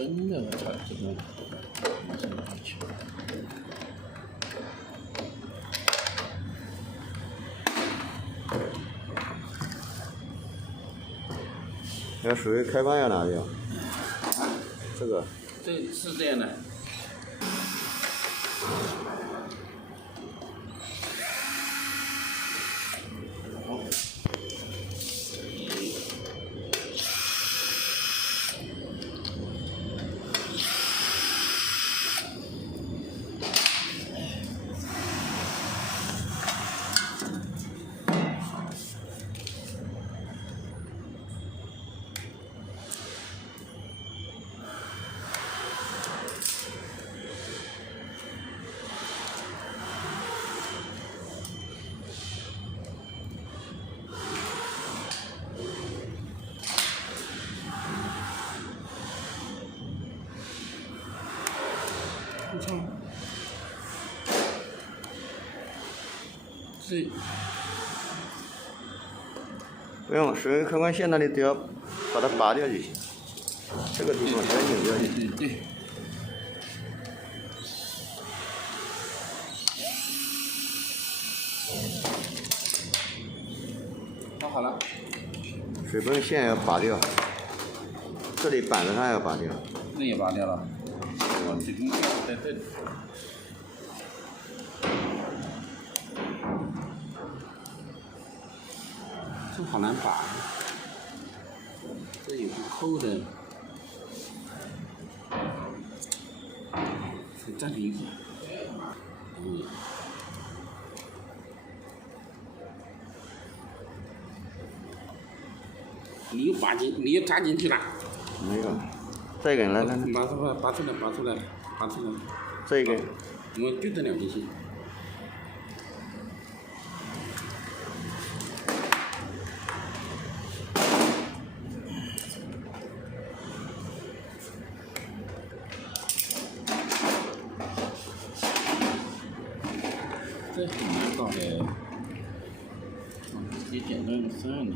真的，我操，这个马上过去。要属于开关要哪里啊？这个。对，是这样的。不错，是。不用，水温开关线那里只要把它拔掉就行。这个地方只要拧掉就行。对。弄好了。水泵线要拔掉，这里板子上要拔掉。那也拔掉了。这个在这里。这好难拔，这有个扣的，这里一个，你又拔进，你又扎进去了。没有，再一根来。拔出来，拔出来，拔出来，拔出来。这一根。我就这两根线。这很难搞的，直接剪断了算了。